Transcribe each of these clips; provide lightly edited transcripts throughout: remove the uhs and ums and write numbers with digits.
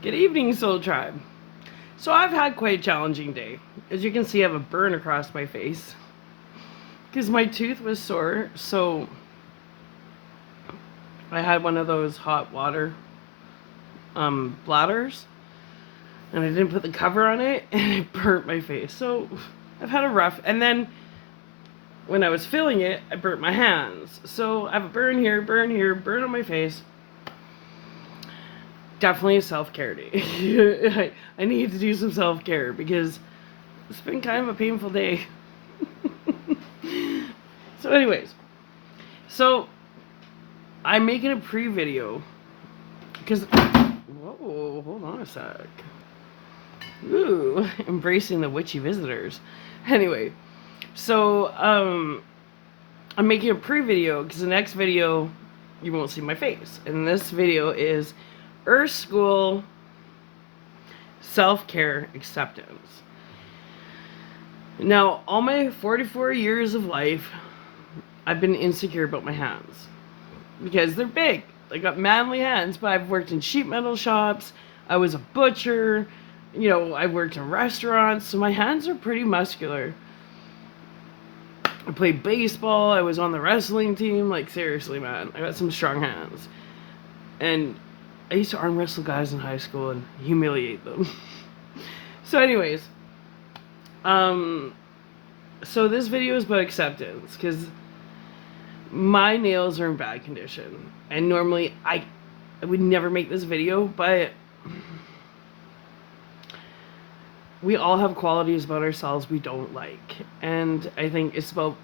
Good evening, Soul Tribe. So I've had quite a challenging day. As you can see, I have a burn across my face because my tooth was sore. So I had one of those hot water bladders, and I didn't put the cover on it, and it burnt my face. So I've had a rough. And then when I was filling it, I burnt my hands. So I have a burn here, burn on my face. Definitely a self-care day. I need to do some self-care because it's been kind of a painful day. So anyways, I'm making a pre-video because, whoa, hold on a sec. Ooh, embracing the witchy visitors. Anyway, so I'm making a pre-video because the next video you won't see my face, and this video is Earth School self-care acceptance. Now, all my 44 years of life, I've been insecure about my hands because they're big. I got manly hands, but I've worked in sheet metal shops. I was a butcher. You know, I worked in restaurants, so my hands are pretty muscular. I played baseball. I was on the wrestling team. Like, seriously, man, I got some strong hands. And I used to arm wrestle guys in high school and humiliate them. So anyways, so this video is about acceptance because my nails are in bad condition, and normally I would never make this video, but we all have qualities about ourselves we don't like, and I think it's about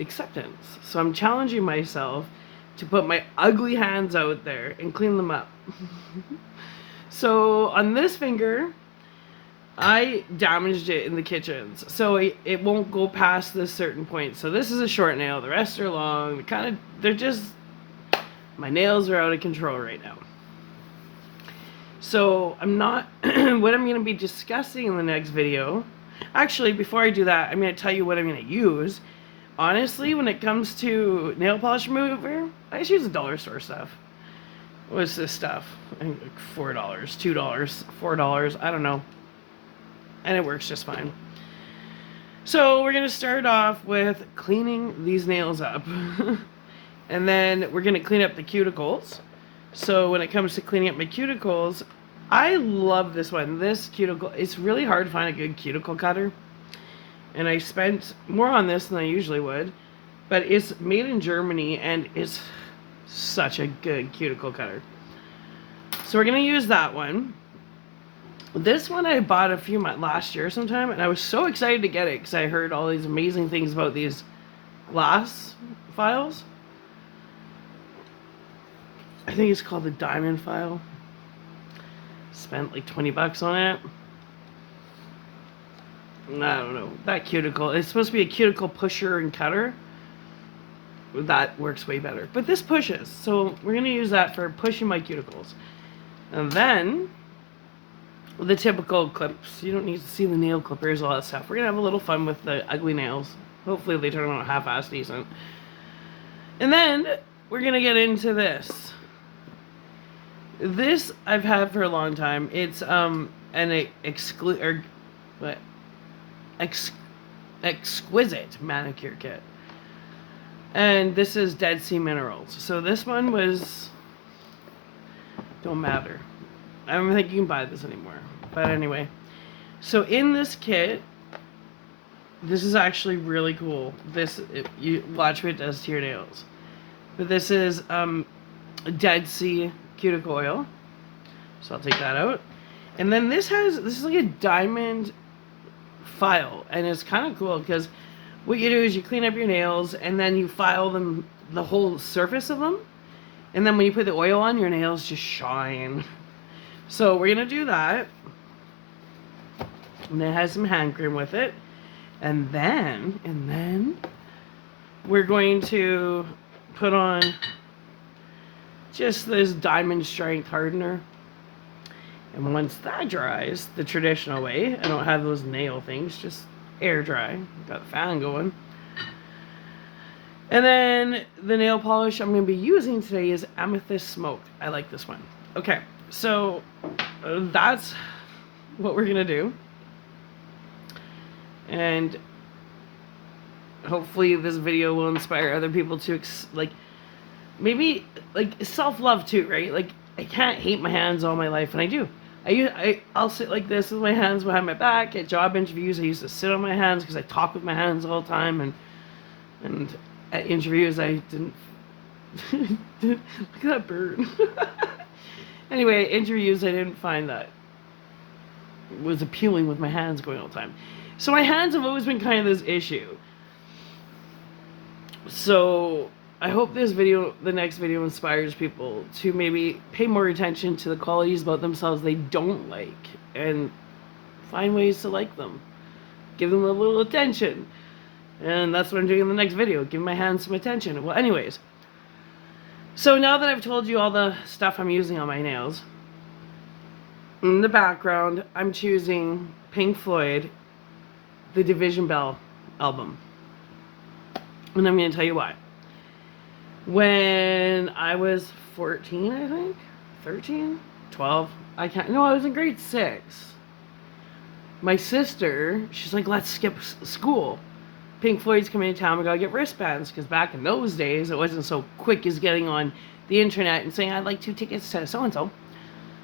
acceptance. So I'm challenging myself to put my ugly hands out there and clean them up. So on this finger, I damaged it in the kitchens, so it won't go past this certain point. So this is a short nail, the rest are long. They're just, my nails are out of control right now. So I'm not, what I'm going to be discussing in the next video, actually before I do that, I'm going to tell you what I'm going to use. Honestly, when it comes to nail polish remover, I just use the dollar store stuff. What's this stuff? I think like $4, $2, $4, I don't know. And it works just fine. So we're going to start off with cleaning these nails up. And then we're going to clean up the cuticles. So when it comes to cleaning up my cuticles, I love this one. This cuticle, it's really hard to find a good cuticle cutter. And I spent more on this than I usually would. But it's made in Germany, and it's such a good cuticle cutter. So we're going to use that one. This one I bought a few months last year sometime, and I was so excited to get it because I heard all these amazing things about these glass files. I think it's called the diamond file. Spent like $20 on it. I don't know. That cuticle, it's supposed to be a cuticle pusher and cutter. That works way better. But this pushes, so we're going to use that for pushing my cuticles. And then the typical clips. You don't need to see the nail clippers, all that stuff. We're going to have a little fun with the ugly nails. Hopefully they turn out half-assed decent. And then we're going to get into this. This I've had for a long time. It's an exquisite manicure kit. And this is Dead Sea Minerals. So this one was, don't matter. I don't think you can buy this anymore. But anyway, so in this kit, this is actually really cool. You watch what it does to your nails. But this is Dead Sea cuticle oil. So I'll take that out. And then this is like a diamond file, and it's kind of cool because what you do is you clean up your nails and then you file them, the whole surface of them, and then when you put the oil on, your nails just shine. So we're gonna do that, and it has some hand cream with it, and then we're going to put on just this diamond strength hardener. And once that dries the traditional way, I don't have those nail things, just air dry. Got the fan going. And then the nail polish I'm going to be using today is Amethyst Smoke. I like this one. Okay, so that's what we're gonna do. And hopefully this video will inspire other people to like maybe like self-love too, right? Like I can't hate my hands all my life, and I do. I'll sit like this with my hands behind my back at job interviews. I used to sit on my hands because I talk with my hands all the time, and at interviews I didn't. Look at that bird. Anyway, interviews I didn't find that was appealing with my hands going all the time. So my hands have always been kind of this issue. So I hope this video, the next video, inspires people to maybe pay more attention to the qualities about themselves they don't like and find ways to like them. Give them a little attention. And that's what I'm doing in the next video, give my hands some attention. Well, anyways, so now that I've told you all the stuff I'm using on my nails, in the background, I'm choosing Pink Floyd, the Division Bell album. And I'm going to tell you why. When I was 14, I think, 13, 12, I was in grade 6. My sister, she's like, let's skip school. Pink Floyd's coming to town, we gotta get wristbands, because back in those days, it wasn't so quick as getting on the internet and saying, I'd like 2 tickets to so-and-so.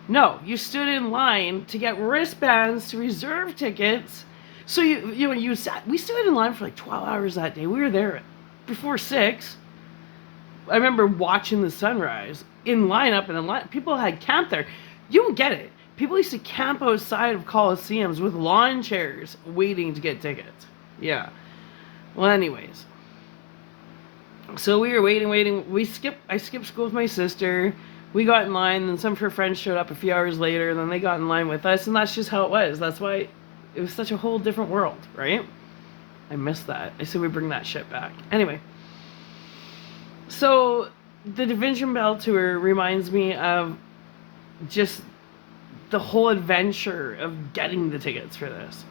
No, you stood in line to get wristbands to reserve tickets. So we stood in line for like 12 hours that day. We were there before 6. I remember watching the sunrise in line. People had camped there. You don't get it. People used to camp outside of coliseums with lawn chairs waiting to get tickets. Yeah. Well, anyways. So we were waiting. I skipped school with my sister. We got in line, and some of her friends showed up a few hours later, and then they got in line with us, and that's just how it was. That's why it was such a whole different world, right? I miss that. I said we bring that shit back. Anyway. So, the Division Bell tour reminds me of just the whole adventure of getting the tickets for this.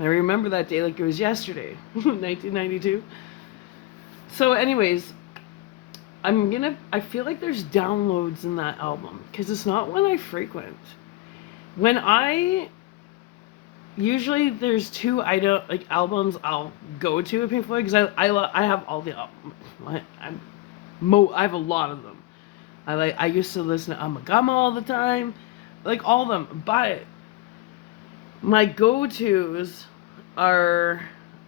I remember that day like it was yesterday, 1992. So anyways, I feel like there's downloads in that album, because it's not one I frequent. Usually there's 2 albums I'll go to at Pink Floyd, because I have all the albums. I have a lot of them. I used to listen to Amagama all the time, like all of them. But my go-tos are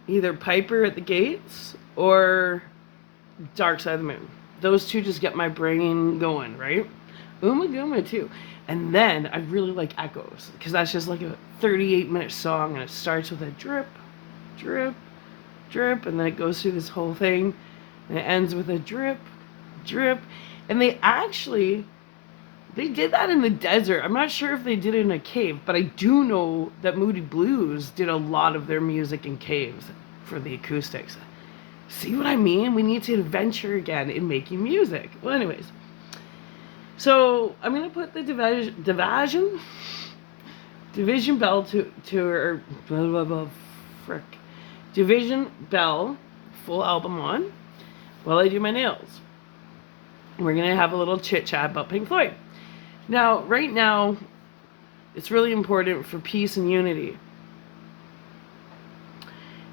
either Piper at the Gates or Dark Side of the Moon. Those 2 just get my brain going, right? Umaguma too. And then I really like Echoes, because that's just like a 38-minute song, and it starts with a drip, drip, drip, and then it goes through this whole thing, and it ends with a drip, drip. And they did that in the desert. I'm not sure if they did it in a cave, but I do know that Moody Blues did a lot of their music in caves for the acoustics. See what I mean? We need to adventure again in making music. Well, anyways. So, I'm going to put the Division Bell tour, blah, blah, blah, frick. Division Bell full album on while I do my nails. We're going to have a little chit-chat about Pink Floyd. Now, right now, it's really important for peace and unity.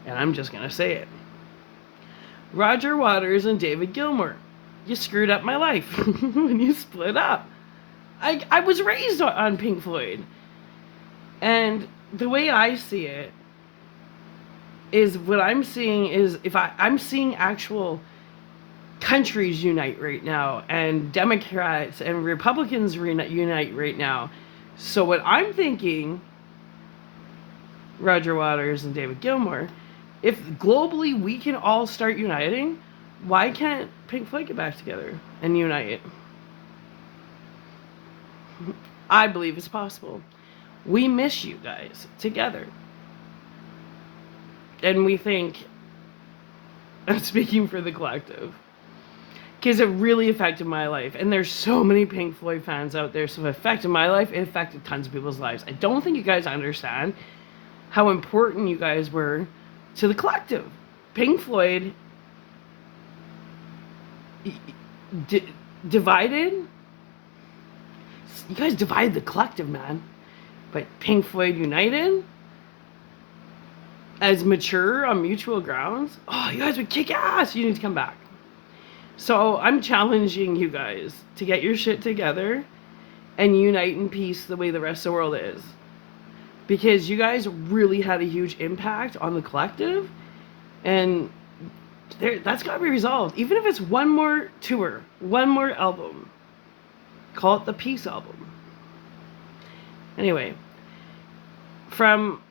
And I'm just going to say it. Roger Waters and David Gilmour, you screwed up my life when you split up. I was raised on Pink Floyd. And the way I see it is, what I'm seeing is, I'm seeing actual countries unite right now, and Democrats and Republicans unite right now. So what I'm thinking, Roger Waters and David Gilmour, if globally we can all start uniting, why can't Pink Floyd get back together and unite? I believe it's possible. We miss you guys together. And we think, I'm speaking for the collective, because it really affected my life. And there's so many Pink Floyd fans out there, so it affected my life, it affected tons of people's lives. I don't think you guys understand how important you guys were to the collective. Pink Floyd divided you guys divide the collective, man. But Pink Floyd United, as mature on mutual grounds, oh, you guys would kick ass. You need to come back. So I'm challenging you guys to get your shit together and unite in peace the way the rest of the world is. Because you guys really had a huge impact on the collective, and that's got to be resolved. Even if it's one more tour, one more album, call it the Peace album. Anyway, from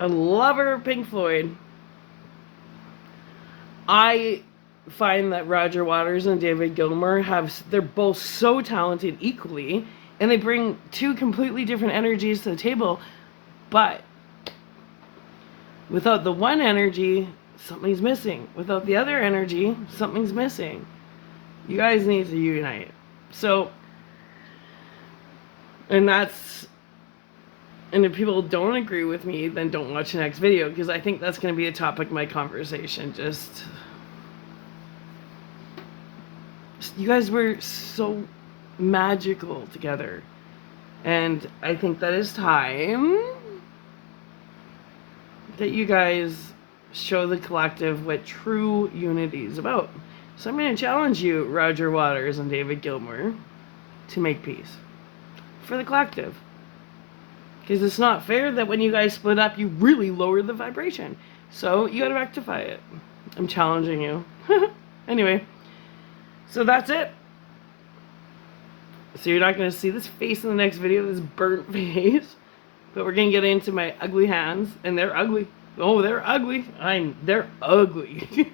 a lover of Pink Floyd, I find that Roger Waters and David Gilmour they're both so talented equally, and they bring two completely different energies to the table, but without the one energy, something's missing. Without the other energy, something's missing. You guys need to unite. So, and if people don't agree with me, then don't watch the next video, because I think that's going to be a topic of my conversation. You guys were so magical together, and I think that it's time that you guys show the collective what true unity is about. So I'm going to challenge you, Roger Waters and David Gilmour, to make peace for the collective, because it's not fair that when you guys split up, you really lower the vibration. So you got to rectify it. I'm challenging you. Anyway, so that's it. So you're not going to see this face in the next video, this burnt face. But we're going to get into my ugly hands. And they're ugly. Oh, they're ugly. They're ugly.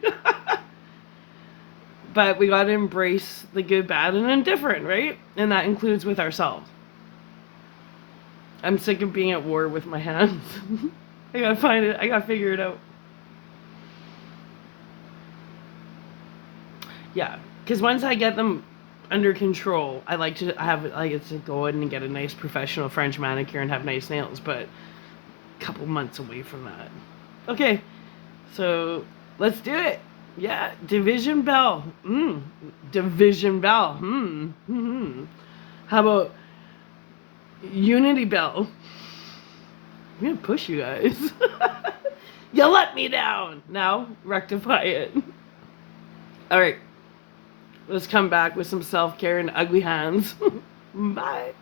But we got to embrace the good, bad, and indifferent, right? And that includes with ourselves. I'm sick of being at war with my hands. I got to find it. I got to figure it out. Yeah. Because once I get them under control, I like to go in and get a nice professional French manicure and have nice nails, but a couple months away from that. Okay, so let's do it. Yeah, Division Bell. Division Bell. How about Unity Bell? I'm gonna push you guys. You let me down. Now rectify it. All right. Let's come back with some self-care and ugly hands. Bye.